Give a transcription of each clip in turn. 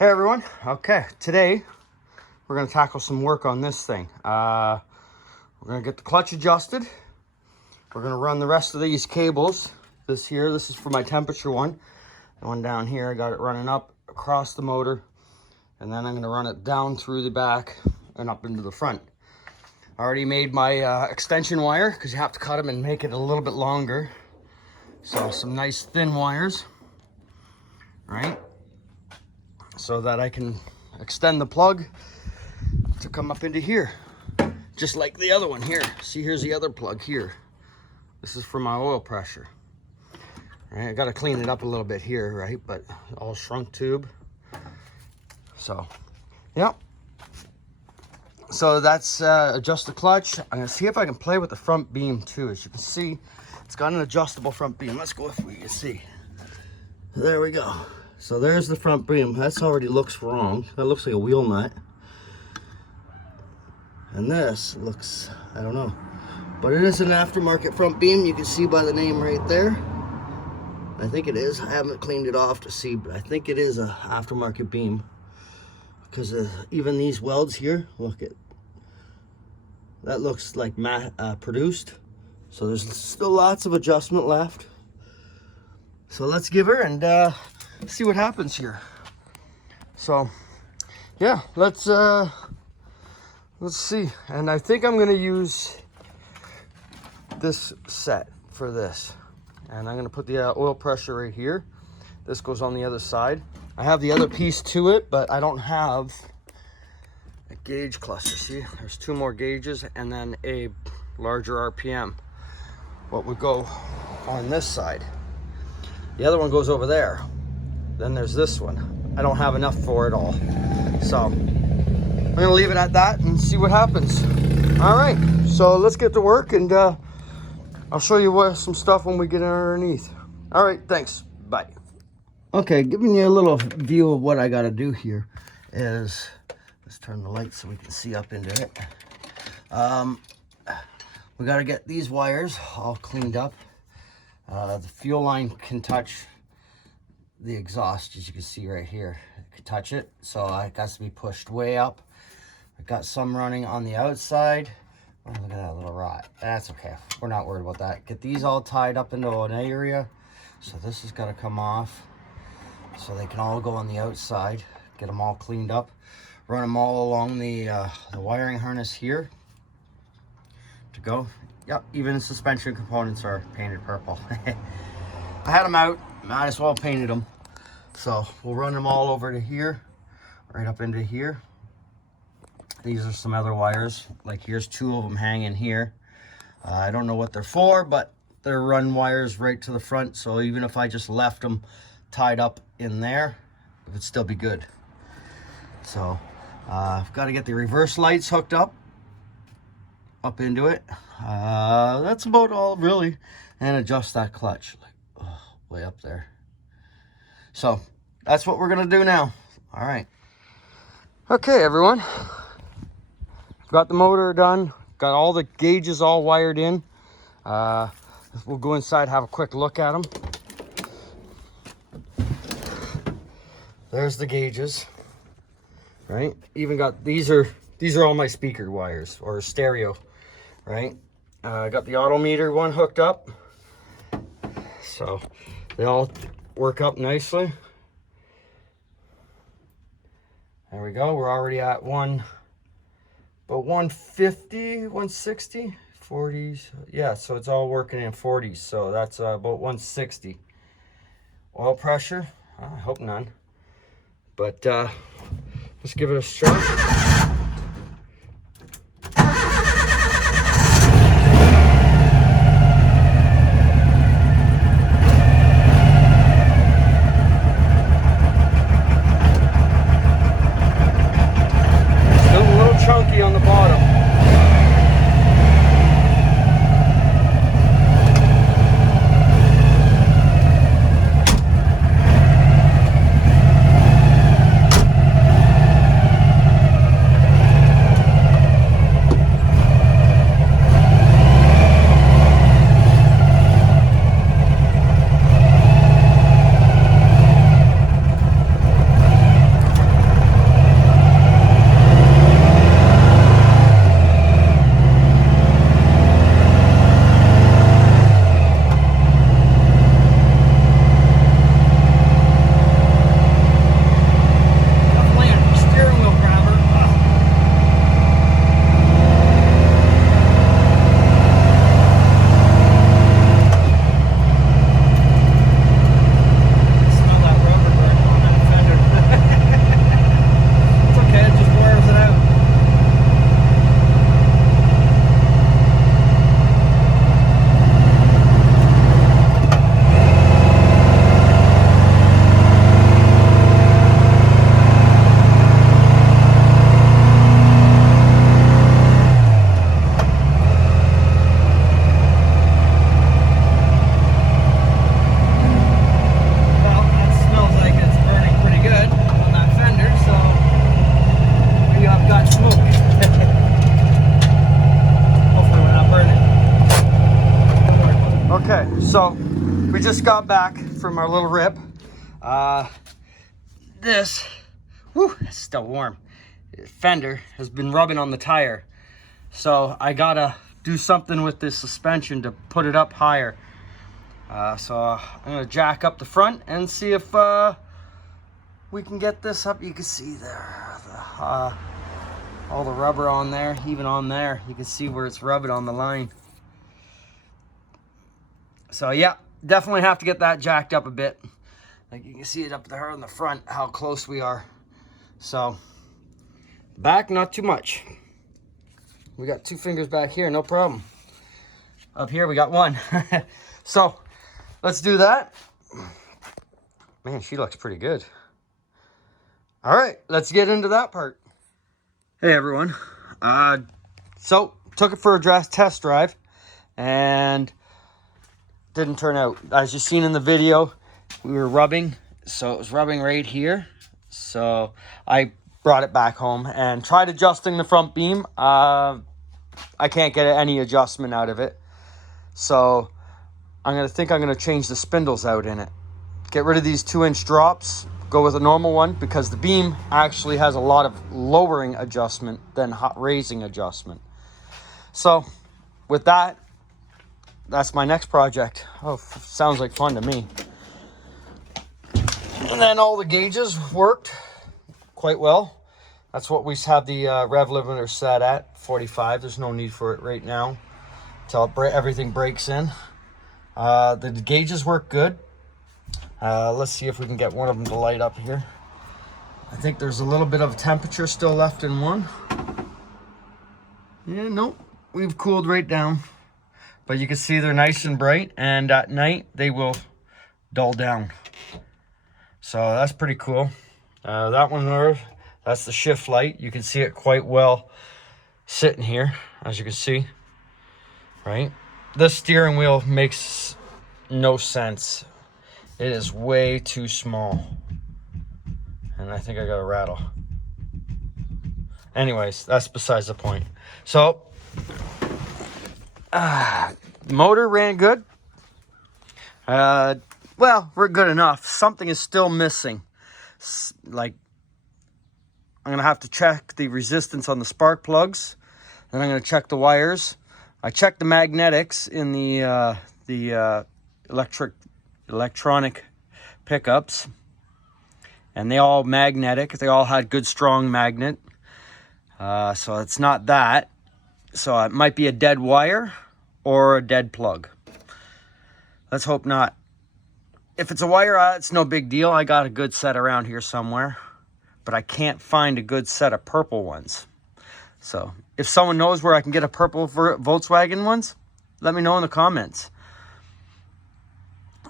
Hey everyone, okay, today we're going to tackle some work on this thing. We're going to get the clutch adjusted. We're going to run the rest of these cables. This is for my temperature one. The one down here, I got it running up across the motor. And then I'm going to run it down through the back and up into the front. I already made my extension wire because you have to cut them and make it a little bit longer. So some nice thin wires, right? So that I can extend the plug to come up into here, just like the other one here. See, here's the other plug here. This is for my oil pressure. All right, I got to clean it up a little bit here, right? But all shrunk tube. So, yeah. So that's adjust the clutch. I'm gonna see if I can play with the front beam too. As you can see, it's got an adjustable front beam. Let's go if we can see. There we go. So there's the front beam. That's already looks wrong. That looks like a wheel nut. And this looks, I don't know. But it is an aftermarket front beam. You can see by the name right there. I think it is. I haven't cleaned it off to see, but I think it is a aftermarket beam. Because even these welds here, look at that, looks like produced. So there's still lots of adjustment left. So let's give her and see what happens here. So yeah, let's see. And I think I'm gonna use this set for this, and I'm gonna put the oil pressure right here. This goes on the other side. I have the other piece to it, but I don't have a gauge cluster. See, there's two more gauges and then a larger RPM. What would go on this side? The other one goes over there. Then there's this one. I don't have enough for it all. So I'm gonna leave it at that and see what happens. All right, so let's get to work, and I'll show you some stuff when we get underneath. All right, thanks, bye. Okay, giving you a little view of what I gotta do here is, let's turn the light so we can see up into it. We gotta get these wires all cleaned up. The fuel line can touch the exhaust, as you can see right here. It can touch it, so it has to be pushed way up. I got some running on the outside. Oh, look at that little rot. That's okay. We're not worried about that. Get these all tied up into an area. So this has got to come off, so they can all go on the outside. Get them all cleaned up. Run them all along the wiring harness here to go. Yep, even the suspension components are painted purple. I had them out, might as well painted them. So we'll run them all over to here, right up into here. These are some other wires, like here's two of them hanging here. I don't know what they're for, but they're run wires right to the front, so even if I just left them tied up in there, it would still be good. So I've got to get the reverse lights hooked up into it. That's about all really, and adjust that clutch, like way up there. So that's what we're gonna do now. All right. Okay, everyone. Got the motor done. Got all the gauges all wired in. We'll go inside, have a quick look at them. There's the gauges, right? Even got these are all my speaker wires or stereo, right? I got the auto meter one hooked up, so they all work up nicely. There we go. We're already at about 150, 160, 40s. Yeah, so it's all working in 40s. So that's about 160. Oil pressure, I hope none. But let's give it a start. Chunky on the bottom. we just got back from our little rip. This, whew, it's still warm. Fender has been rubbing on the tire. So I gotta do something with this suspension to put it up higher. So I'm gonna jack up the front and see if we can get this up. You can see there, all the rubber on there, even on there. You can see where it's rubbing on the line. So yeah, definitely have to get that jacked up a bit. Like you can see it up there on the front, how close we are. So back, not too much. We got 2 fingers back here, no problem. Up here, we got 1. So let's do that. Man, she looks pretty good. All right, let's get into that part. Hey everyone. So took it for a test drive and didn't turn out. As you've seen in the video, we were rubbing, so it was rubbing right here. So I brought it back home and tried adjusting the front beam. I can't get any adjustment out of it. So I'm gonna change the spindles out in it. Get rid of these 2-inch drops, go with a normal one, because the beam actually has a lot of lowering adjustment than raising adjustment. So with that, that's my next project. Oh, sounds like fun to me. And then all the gauges worked quite well. That's what we have the rev limiter set at, 45. There's no need for it right now until everything breaks in. The gauges work good. Let's see if we can get one of them to light up here. I think there's a little bit of temperature still left in one. Yeah, nope, we've cooled right down. But you can see they're nice and bright, and at night they will dull down. So that's pretty cool. That one there, that's the shift light. You can see it quite well sitting here, as you can see, right? This steering wheel makes no sense. It is way too small. And I think I got a rattle. Anyways, that's besides the point. So, motor ran good. Well, we're good enough. Something is still missing. Like, I'm gonna have to check the resistance on the spark plugs. Then I'm gonna check the wires. I checked the magnetics in the electronic pickups, and they all magnetic. They all had good strong magnet. So it's not that. So it might be a dead wire or a dead plug. Let's hope not. If it's a wire, it's no big deal. I got a good set around here somewhere, but I can't find a good set of purple ones. So if someone knows where I can get a purple Volkswagen ones, let me know in the comments.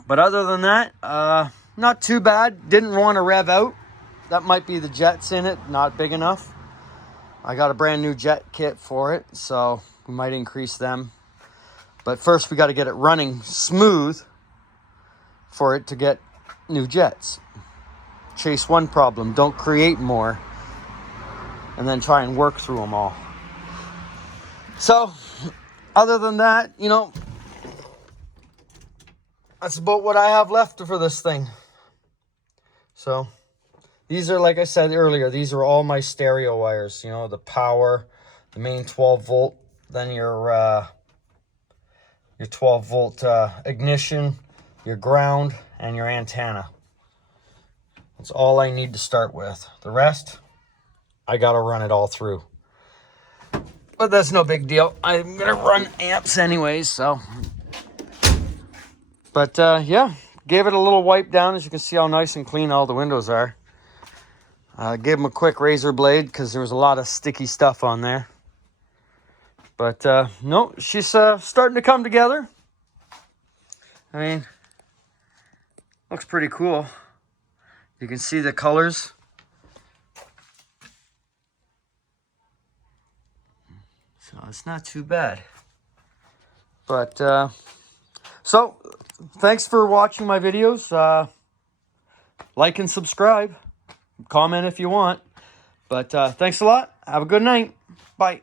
But other than that, not too bad. Didn't want to rev out. That might be the jets in it, not big enough. I got a brand new jet kit for it, so we might increase them. But first we got to get it running smooth for it to get new jets. Chase one problem, don't create more, and then try and work through them all. So, other than that, you know, that's about what I have left for this thing. So, these are, like I said earlier, these are all my stereo wires. You know, the power, the main 12 volt, then your 12 volt ignition, your ground, and your antenna. That's all I need to start with. The rest, I gotta run it all through. But that's no big deal. I'm gonna run amps anyways, so. But yeah, gave it a little wipe down. As you can see how nice and clean all the windows are. Gave them a quick razor blade because there was a lot of sticky stuff on there. But no, she's starting to come together. I mean, looks pretty cool. You can see the colors. So it's not too bad. But so thanks for watching my videos. Like and subscribe. Comment if you want. But thanks a lot. Have a good night. Bye.